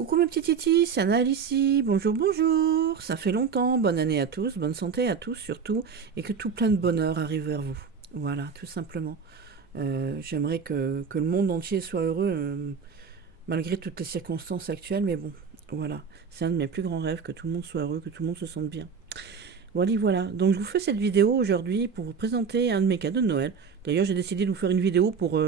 Coucou mes petits titis, c'est Anaël ici. Bonjour, bonjour. Ça fait longtemps. Bonne année à tous, bonne santé à tous surtout, et que tout plein de bonheur arrive vers vous. Voilà, tout simplement. J'aimerais que le monde entier soit heureux, malgré toutes les circonstances actuelles, mais bon, voilà. C'est un de mes plus grands rêves, que tout le monde soit heureux, que tout le monde se sente bien. Voilà, voilà. Donc je vous fais cette vidéo aujourd'hui pour vous présenter un de mes cadeaux de Noël. D'ailleurs, j'ai décidé de vous faire une vidéo pour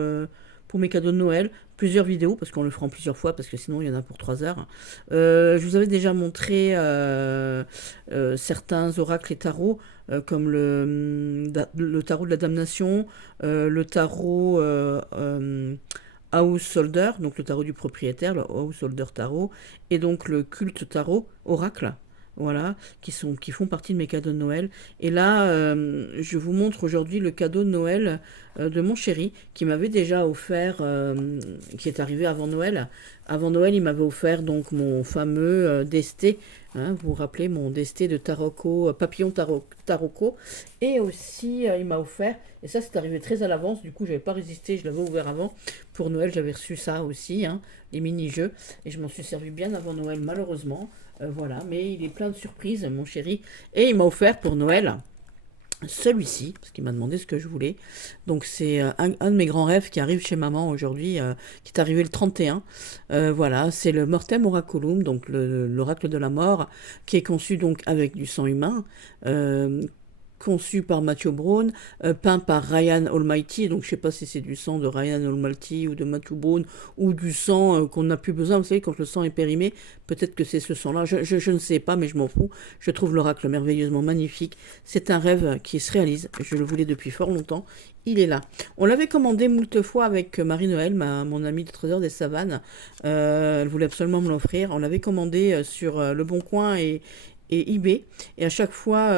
mes cadeaux de Noël. Plusieurs vidéos, parce qu'on le fera en plusieurs fois, parce que sinon il y en a pour 3 heures. Je vous avais déjà montré certains oracles et tarots, comme le tarot de la damnation, le tarot Householder, donc le tarot du propriétaire, le Householder tarot, et donc le culte tarot, oracle. Voilà, qui font partie de mes cadeaux de Noël. Et là, je vous montre aujourd'hui le cadeau de Noël de mon chéri, qui m'avait déjà offert, qui est arrivé avant Noël. Avant Noël, il m'avait offert donc mon fameux desté, hein, vous vous rappelez, mon desté de tarocco, tarocco. Et aussi, il m'a offert, et ça c'est arrivé très à l'avance, du coup j'avais pas résisté, je l'avais ouvert avant. Pour Noël, j'avais reçu ça aussi, hein, les mini-jeux, et je m'en suis servi bien avant Noël, malheureusement. Voilà, mais il est plein de surprises, mon chéri. Et il m'a offert pour Noël celui-ci, parce qu'il m'a demandé ce que je voulais. Donc c'est un de mes grands rêves qui arrive chez maman aujourd'hui, qui est arrivé le 31. Voilà, c'est le Mortem Oraculum, donc l'oracle de la mort, qui est conçu donc avec du sang humain. Conçu par Matthew Brown, peint par Ryan Almighty, donc je sais pas si c'est du sang de Ryan Almighty ou de Matthew Brown, ou du sang qu'on n'a plus besoin, vous savez, quand le sang est périmé, peut-être que c'est ce sang-là, je ne sais pas, mais je m'en fous, je trouve l'oracle merveilleusement magnifique, c'est un rêve qui se réalise, je le voulais depuis fort longtemps, il est là. On l'avait commandé moult fois avec Marie-Noël, mon amie de Trésor des Savanes, elle voulait absolument me l'offrir, on l'avait commandé sur Le Bon Coin et eBay, et à chaque fois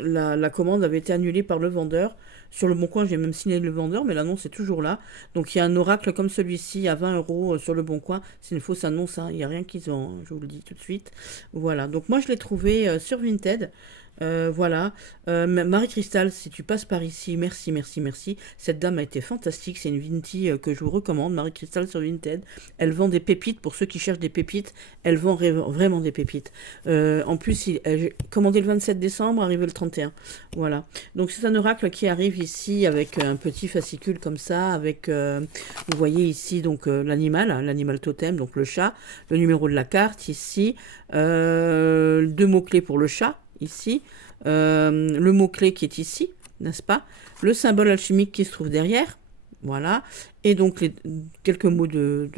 la commande avait été annulée par le vendeur. Sur Le Bon Coin, j'ai même signé le vendeur, mais l'annonce est toujours là. Donc il y a un oracle comme celui-ci à 20 € sur Le Bon Coin. C'est une fausse annonce, hein. Il n'y a rien qu'ils ont, je vous le dis tout de suite. Voilà, donc moi je l'ai trouvé sur Vinted. Voilà, Marie-Cristal, si tu passes par ici, merci, merci, merci. Cette dame a été fantastique, c'est une Vinti que je vous recommande, Marie-Cristal sur Vinted. Elle vend des pépites, pour ceux qui cherchent des pépites, elle vend vraiment des pépites. En plus, j'ai commandé le 27 décembre, arrivé le 31. Voilà, donc c'est un oracle qui arrive ici avec un petit fascicule comme ça, avec, vous voyez ici donc l'animal totem, donc le chat, le numéro de la carte ici, 2 mots-clés pour le chat, ici, le mot-clé qui est ici, n'est-ce pas? Le symbole alchimique qui se trouve derrière, voilà, et donc quelques mots-clés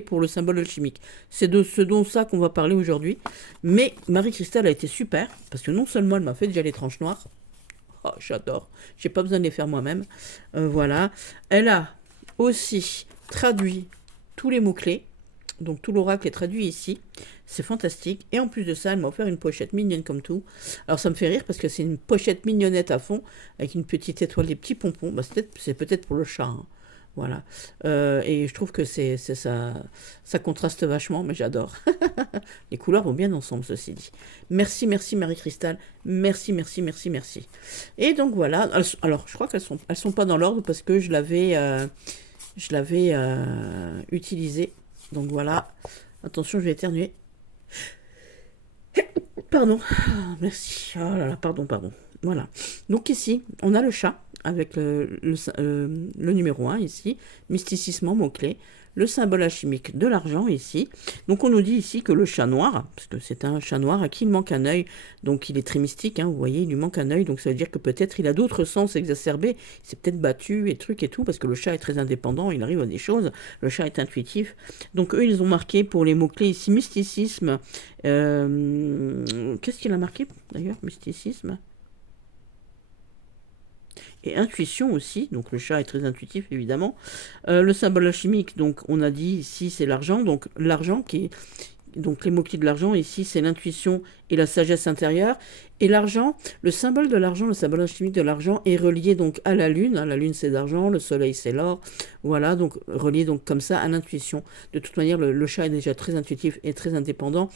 pour le symbole alchimique. C'est de ce dont ça qu'on va parler aujourd'hui. Mais Marie-Cristal a été super, parce que non seulement elle m'a fait déjà les tranches noires, oh, j'adore, j'ai pas besoin de les faire moi-même, voilà, elle a aussi traduit tous les mots-clés, donc tout l'oracle est traduit ici. C'est fantastique. Et en plus de ça, elle m'a offert une pochette mignonne comme tout. Alors ça me fait rire parce que c'est une pochette mignonnette à fond, avec une petite étoile, des petits pompons. Bah, c'est peut-être pour le chat, hein. Voilà. Et je trouve que ça contraste vachement, mais j'adore. Les couleurs vont bien ensemble, ceci dit. Merci, merci Marie-Cristal. Merci, merci, merci, merci. Et donc voilà. Alors, je crois elles sont pas dans l'ordre parce que je l'avais utilisé. Donc voilà. Attention, je vais éternuer. Pardon. Merci. Oh là là, pardon. Voilà. Donc ici, on a le chat avec le numéro 1 ici. Mysticisme en mot-clé. Le symbole alchimique de l'argent ici. Donc on nous dit ici que le chat noir, parce que c'est un chat noir à qui il manque un œil, donc il est très mystique, hein, vous voyez, il lui manque un œil, donc ça veut dire que peut-être il a d'autres sens exacerbés, il s'est peut-être battu et trucs et tout, parce que le chat est très indépendant, il arrive à des choses, le chat est intuitif. Donc eux, ils ont marqué pour les mots-clés ici, mysticisme, qu'est-ce qu'il a marqué d'ailleurs, mysticisme et intuition aussi, donc le chat est très intuitif évidemment. Le symbole alchimique, donc on a dit ici c'est l'argent, donc l'argent qui est, donc les mots-clés de l'argent ici c'est l'intuition et la sagesse intérieure. Et l'argent, le symbole de l'argent, le symbole alchimique de l'argent est relié donc à la lune, hein, la lune c'est l'argent, le soleil c'est l'or, voilà, donc relié donc comme ça à l'intuition. De toute manière le chat est déjà très intuitif et très indépendant,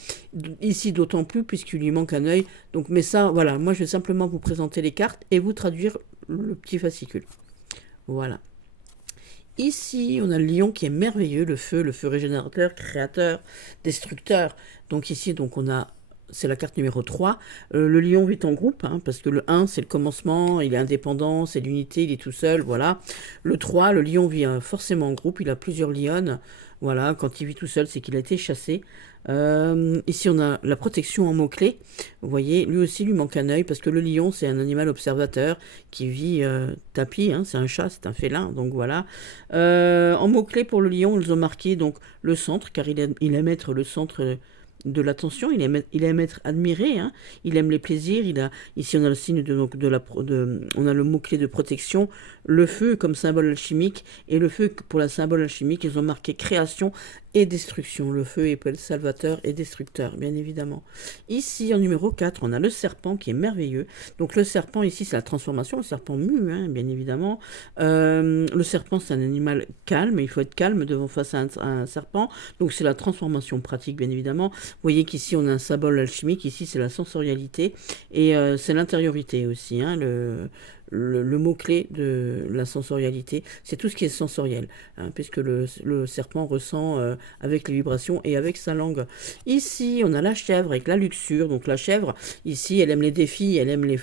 ici d'autant plus puisqu'il lui manque un œil, donc mais ça voilà, moi je vais simplement vous présenter les cartes et vous traduire le petit fascicule. Voilà. Ici, on a le lion qui est merveilleux, le feu régénérateur, créateur, destructeur. Donc ici, donc on a, c'est la carte numéro 3. Le lion vit en groupe, hein, parce que le 1, c'est le commencement, il est indépendant, c'est l'unité, il est tout seul, voilà. Le 3, le lion vit forcément en groupe, il a plusieurs lionnes. Voilà, quand il vit tout seul, c'est qu'il a été chassé. Ici, on a la protection en mots-clés. Vous voyez, lui aussi, lui manque un œil parce que le lion, c'est un animal observateur qui vit tapis. Hein, c'est un chat, c'est un félin. Donc voilà. En mots-clés pour le lion, ils ont marqué donc le centre, car il aime être le centre de l'attention, il aime être admiré, hein, il aime les plaisirs, ici on a le signe on a le mot-clé de protection, le feu comme symbole alchimique, et le feu pour la symbole alchimique, ils ont marqué création et destruction. Le feu est salvateur et destructeur, bien évidemment. Ici, en numéro 4, on a le serpent qui est merveilleux. Donc le serpent, ici, c'est la transformation, le serpent mue, hein, bien évidemment. Le serpent, c'est un animal calme, il faut être calme devant face à un serpent. Donc c'est la transformation pratique, bien évidemment. Vous voyez qu'ici, on a un symbole alchimique, ici, c'est la sensorialité, et c'est l'intériorité aussi, hein, le mot-clé de la sensorialité, c'est tout ce qui est sensoriel, hein, puisque le serpent ressent avec les vibrations et avec sa langue. Ici, on a la chèvre avec la luxure. Donc la chèvre, ici, elle aime les défis, elle aime les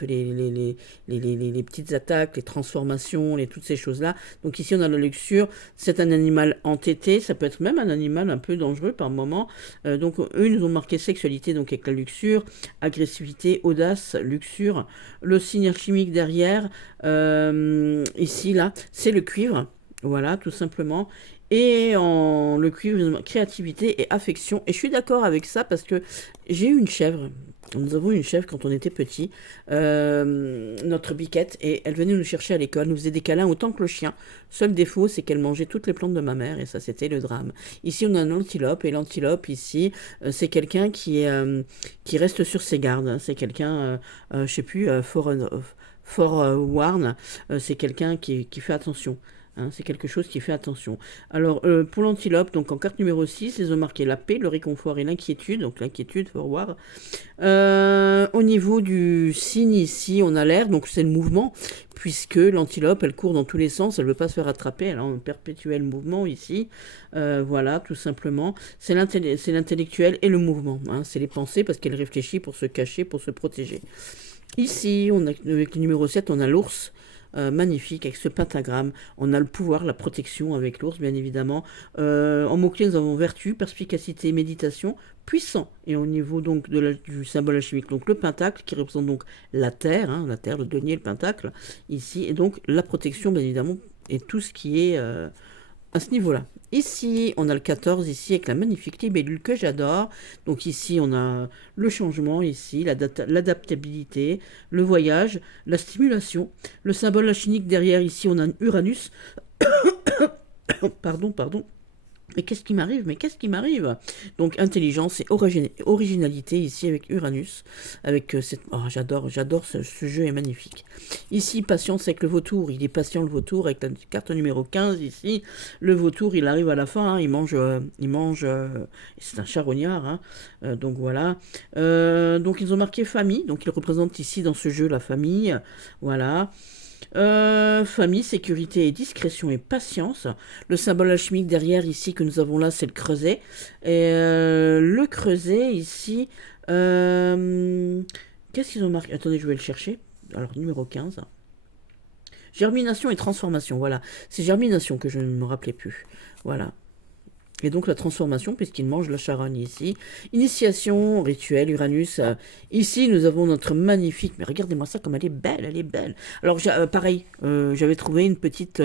petites attaques, les transformations, toutes ces choses-là. Donc ici, on a la luxure. C'est un animal entêté, ça peut être même un animal un peu dangereux par moment. Donc eux, ils nous ont marqué sexualité, donc avec la luxure, agressivité, audace, luxure. Le signe chimique derrière, ici, là, c'est le cuivre. Voilà, tout simplement. Et en le cuivre, créativité et affection. Et je suis d'accord avec ça parce que j'ai eu une chèvre. Nous avons eu une chèvre quand on était petit, notre biquette, et elle venait nous chercher à l'école, nous faisait des câlins autant que le chien. Seul défaut, c'est qu'elle mangeait toutes les plantes de ma mère, et ça, c'était le drame. Ici, on a un antilope, et l'antilope, ici, c'est quelqu'un qui reste sur ses gardes. Hein. C'est quelqu'un, je sais plus, Warn, c'est quelqu'un qui fait attention. Hein, c'est quelque chose qui fait attention. Alors, pour l'antilope, donc en carte numéro 6, ils ont marqué la paix, le réconfort et l'inquiétude. Donc l'inquiétude, forward. Au niveau du signe ici, on a l'air, donc c'est le mouvement, puisque l'antilope, elle court dans tous les sens, elle ne veut pas se faire attraper, elle a un perpétuel mouvement ici. Voilà, tout simplement. C'est l'intellectuel et le mouvement. Hein, c'est les pensées, parce qu'elle réfléchit pour se cacher, pour se protéger. Ici, avec le numéro 7, on a l'ours. Magnifique avec ce pentagramme. On a le pouvoir, la protection avec l'ours, bien évidemment. En mots-clés, nous avons vertu, perspicacité, méditation, puissant. Et au niveau donc du symbole alchimique, donc le pentacle qui représente donc la terre, le denier, le pentacle, ici, et donc la protection, bien évidemment, et tout ce qui est à ce niveau-là. Ici, on a le 14, ici, avec la magnifique libellule que j'adore. Donc ici, on a le changement, ici, l'adaptabilité, le voyage, la stimulation. Le symbole alchimique derrière, ici, on a un Uranus. Pardon. Mais qu'est-ce qui m'arrive? Donc intelligence et originalité ici avec Uranus, avec cette... Oh, j'adore, ce jeu est magnifique. Ici, patience avec le vautour, il est patient le vautour avec la carte numéro 15 ici. Le vautour, il arrive à la fin, hein, il mange, c'est un charognard, hein, donc voilà. Donc ils ont marqué famille, donc ils représentent ici dans ce jeu la famille, voilà. Famille, sécurité et discrétion et patience. Le symbole alchimique derrière ici que nous avons là, c'est le creuset. Et le creuset ici, qu'est-ce qu'ils ont marqué? Attendez, je vais le chercher. Alors, numéro 15. Germination et transformation, voilà. C'est germination que je ne me rappelais plus. Voilà. Et donc la transformation, puisqu'il mange la charogne ici. Initiation, rituel, Uranus. Ici, nous avons notre magnifique... Mais regardez-moi ça, comme elle est belle, elle est belle. Alors, pareil, j'avais trouvé une petite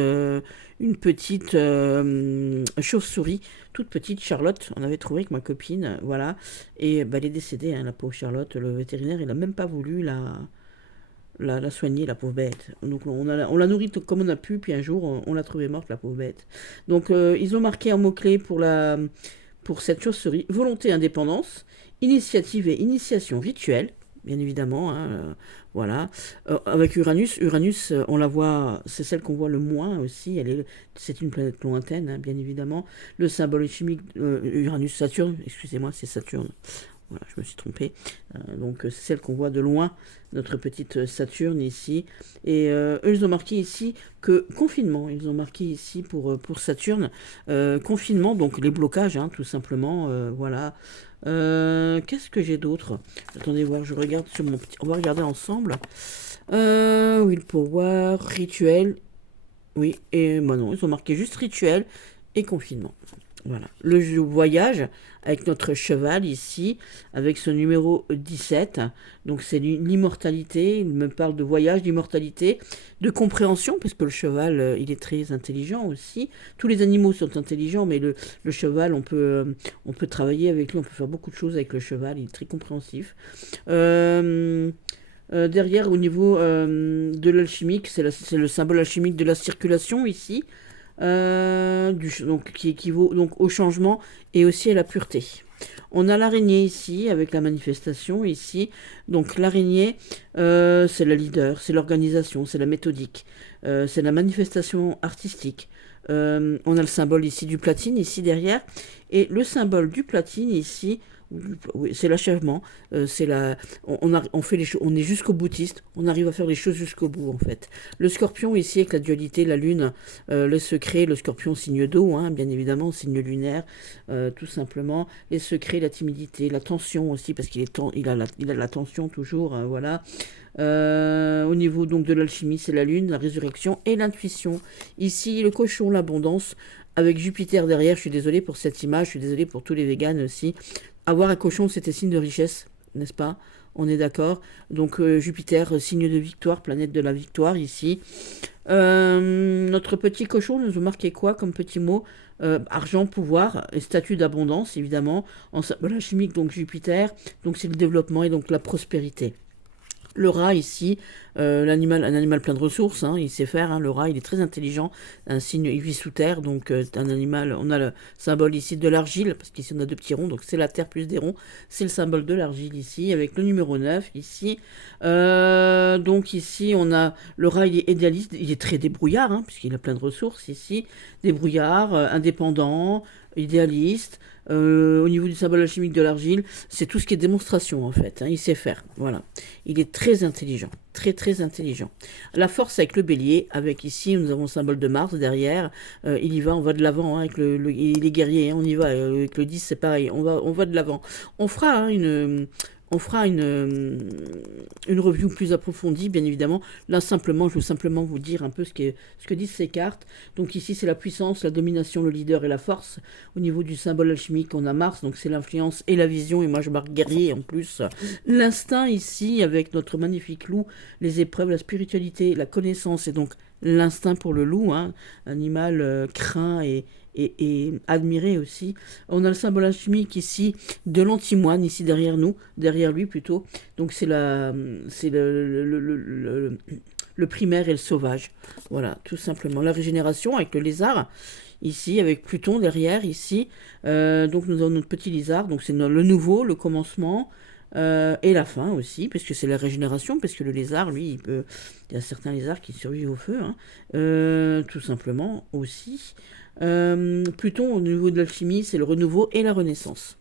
chauve-souris, toute petite, Charlotte. On avait trouvé avec ma copine, voilà. Et elle est décédée, hein, la pauvre Charlotte. Le vétérinaire, il n'a même pas voulu la soigner, la pauvre bête. Donc on l'a nourrie comme on a pu, puis un jour on l'a trouvée morte, la pauvre bête. Donc ils ont marqué un mot-clé pour cette chauve-souris: volonté, indépendance, initiative et initiation rituelle, bien évidemment, hein, voilà. Avec Uranus, on la voit, c'est celle qu'on voit le moins aussi, c'est une planète lointaine, hein, bien évidemment. Le symbole chimique, Uranus, Saturne, excusez-moi, c'est Saturne. Voilà, je me suis trompé. Donc c'est celle qu'on voit de loin, notre petite Saturne ici. Et eux, ils ont marqué ici que confinement. Ils ont marqué ici pour Saturne confinement, donc les blocages, hein, tout simplement. Voilà. Qu'est-ce que j'ai d'autre? Attendez voir, je regarde sur mon petit. On va regarder ensemble. Willpower, rituel. Oui, et moi non, ils ont marqué juste rituel et confinement. Voilà. Le voyage avec notre cheval ici, avec ce numéro 17. Donc c'est l'immortalité. Il me parle de voyage, d'immortalité, de compréhension, parce que le cheval, il est très intelligent aussi. Tous les animaux sont intelligents, mais le cheval, on peut travailler avec lui, on peut faire beaucoup de choses avec le cheval. Il est très compréhensif. Derrière, au niveau de l'alchimique, c'est le symbole alchimique de la circulation ici, donc, qui équivaut donc au changement et aussi à la pureté. On a l'araignée ici, avec la manifestation ici. Donc l'araignée, c'est le leader, c'est l'organisation, c'est la méthodique, c'est la manifestation artistique. On a le symbole ici du platine, ici derrière. Et le symbole du platine ici, oui, c'est l'achèvement, on fait les choses, on est jusqu'au boutiste, on arrive à faire les choses jusqu'au bout en fait. Le scorpion ici avec la dualité, la lune, le secret, le scorpion signe d'eau, hein, bien évidemment, signe lunaire, tout simplement. Les secrets, la timidité, la tension aussi, parce il a la tension toujours, voilà. Au niveau donc de l'alchimie, c'est la lune, la résurrection et l'intuition. Ici, le cochon, l'abondance, avec Jupiter derrière. Je suis désolée pour cette image, je suis désolée pour tous les véganes aussi. Avoir un cochon, c'était signe de richesse, n'est-ce pas? On est d'accord. Donc Jupiter, signe de victoire, planète de la victoire ici. Notre petit cochon nous a marqué quoi comme petit mot? Argent, pouvoir et statut d'abondance, évidemment. En symbole chimique, donc Jupiter. Donc c'est le développement et donc la prospérité. Le rat ici, un animal plein de ressources, hein, il sait faire, hein, le rat il est très intelligent, un signe, il vit sous terre, donc un animal, on a le symbole ici de l'argile, parce qu'ici on a deux petits ronds, donc c'est la terre plus des ronds, c'est le symbole de l'argile ici, avec le numéro 9 ici. Donc ici on a, le rat il est idéaliste, il est très débrouillard, hein, puisqu'il a plein de ressources ici, débrouillard, indépendant, idéaliste. Au niveau du symbole alchimique de l'argile, c'est tout ce qui est démonstration en fait, hein, il sait faire, voilà. Il est très intelligent, très très intelligent. La force avec le bélier, avec ici nous avons le symbole de Mars derrière, il y va, on va de l'avant, hein, avec il est guerrier, hein, on y va, avec le 10 c'est pareil, on va de l'avant. On fera une review plus approfondie, bien évidemment. Là, simplement, je veux simplement vous dire un peu ce que disent ces cartes. Donc ici, c'est la puissance, la domination, le leader et la force. Au niveau du symbole alchimique, on a Mars, donc c'est l'influence et la vision. Et moi, je marque guerrier en plus. L'instinct ici, avec notre magnifique loup, les épreuves, la spiritualité, la connaissance et donc l'instinct pour le loup, hein, animal craint et admiré aussi. On a le symbole alchimique ici de l'antimoine, ici derrière nous, derrière lui plutôt. Donc c'est le primaire et le sauvage. Voilà, tout simplement. La régénération avec le lézard, ici, avec Pluton derrière, ici. Donc nous avons notre petit lézard, donc c'est le nouveau, le commencement. Et la fin aussi, parce que c'est la régénération, parce que le lézard, lui, il y a certains lézards qui survivent au feu, hein, tout simplement aussi. Pluton, au niveau de l'alchimie, c'est le renouveau et la renaissance.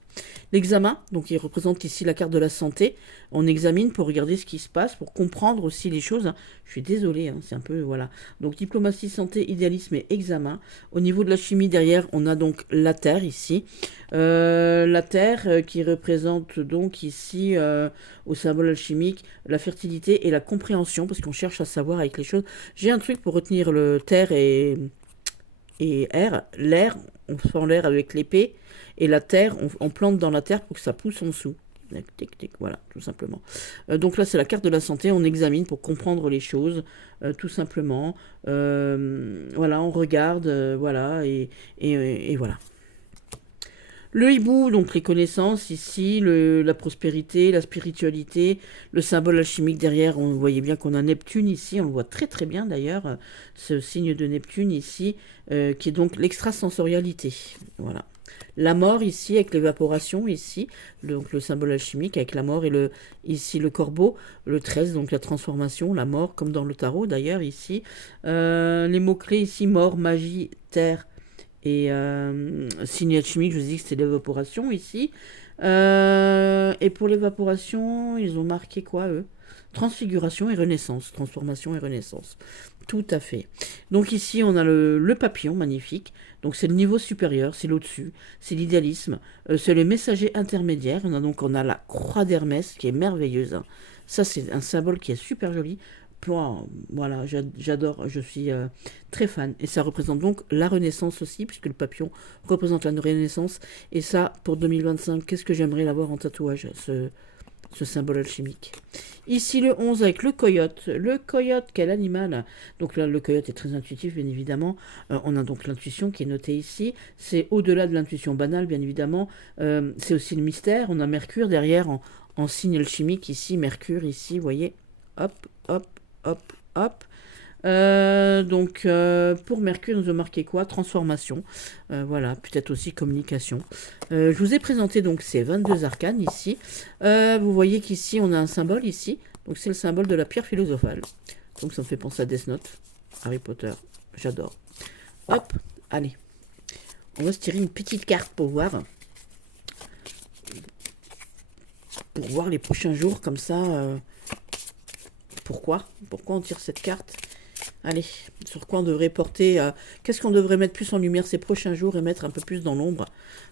L'examen, donc il représente ici la carte de la santé. On examine pour regarder ce qui se passe, pour comprendre aussi les choses. Je suis désolée, hein, c'est un peu, voilà. Donc diplomatie, santé, idéalisme et examen. Au niveau de la chimie, derrière, on a donc la Terre ici. La Terre qui représente donc ici, au symbole alchimique, la fertilité et la compréhension, parce qu'on cherche à savoir avec les choses. J'ai un truc pour retenir le Terre et air. L'air, on fend l'air avec l'épée. Et la terre, on plante dans la terre pour que ça pousse en dessous. Tic, tic, voilà, tout simplement. Donc là, c'est la carte de la santé. On examine pour comprendre les choses, tout simplement. Voilà, on regarde, voilà, et voilà. Le hibou, donc les connaissances ici, la prospérité, la spiritualité, le symbole alchimique derrière, on voyait bien qu'on a Neptune ici, on le voit très très bien d'ailleurs, ce signe de Neptune ici, qui est donc l'extrasensorialité. Voilà. La mort ici, avec l'évaporation ici, donc le symbole alchimique avec la mort et ici le corbeau, le 13, donc la transformation, la mort, comme dans le tarot d'ailleurs ici. Les mots-clés ici, mort, magie, terre Et signe alchimique, je vous dis que c'est l'évaporation ici. Et pour l'évaporation, ils ont marqué quoi, eux? Transfiguration et renaissance. Transformation et renaissance. Tout à fait. Donc ici, on a le papillon, magnifique. Donc c'est le niveau supérieur, c'est l'au-dessus, c'est l'idéalisme, c'est le messager intermédiaire. On a la croix d'Hermès qui est merveilleuse, hein. Ça, c'est un symbole qui est super joli. Voilà, j'adore, je suis très fan. Et ça représente donc la Renaissance aussi, puisque le papillon représente la Renaissance. Et ça, pour 2025, qu'est-ce que j'aimerais l'avoir en tatouage, ce symbole alchimique. Ici, le 11 avec le coyote. Le coyote, quel animal! Donc là, le coyote est très intuitif, bien évidemment. On a donc l'intuition qui est notée ici. C'est au-delà de l'intuition banale, bien évidemment. C'est aussi le mystère. On a Mercure derrière en signe alchimique ici. Mercure ici, vous voyez. Hop, hop, hop, hop. Pour Mercure, nous avons marqué quoi? Transformation. Voilà, peut-être aussi communication. Je vous ai présenté donc ces 22 arcanes ici. Vous voyez qu'ici, on a un symbole ici. Donc, c'est le symbole de la pierre philosophale. Donc, ça me fait penser à Death Note. Harry Potter, j'adore. Hop, allez. On va se tirer une petite carte pour voir. Pour voir les prochains jours, comme ça. Pourquoi on tire cette carte? Allez, sur quoi on devrait porter, qu'est-ce qu'on devrait mettre plus en lumière ces prochains jours et mettre un peu plus dans l'ombre?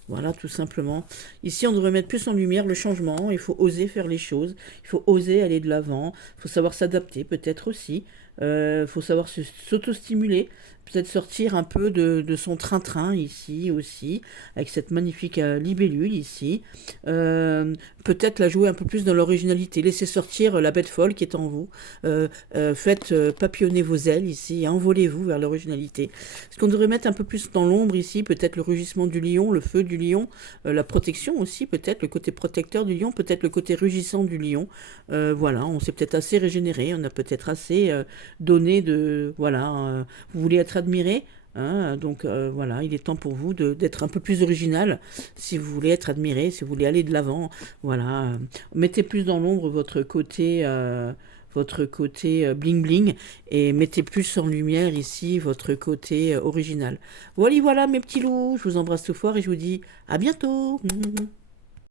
Voilà, tout simplement. Ici, on devrait mettre plus en lumière le changement. Il faut oser faire les choses. Il faut oser aller de l'avant. Il faut savoir s'adapter, peut-être aussi. Il faut savoir s'auto-stimuler. Peut-être sortir un peu de son train-train ici aussi, avec cette magnifique libellule ici. Peut-être la jouer un peu plus dans l'originalité. Laissez sortir la bête folle qui est en vous. Faites papillonner vos ailes ici et envolez-vous vers l'originalité. Ce qu'on devrait mettre un peu plus dans l'ombre ici, peut-être le rugissement du lion, le feu du lion, la protection aussi, peut-être le côté protecteur du lion, peut-être le côté rugissant du lion. Voilà, on s'est peut-être assez régénéré, on a peut-être assez donné de... Voilà, vous voulez être admiré, hein, voilà, il est temps pour vous d'être un peu plus original si vous voulez être admiré, si vous voulez aller de l'avant. Voilà, mettez plus dans l'ombre votre côté bling bling et mettez plus en lumière ici votre côté original. Voilà, voilà mes petits loups, je vous embrasse tout fort et je vous dis à bientôt.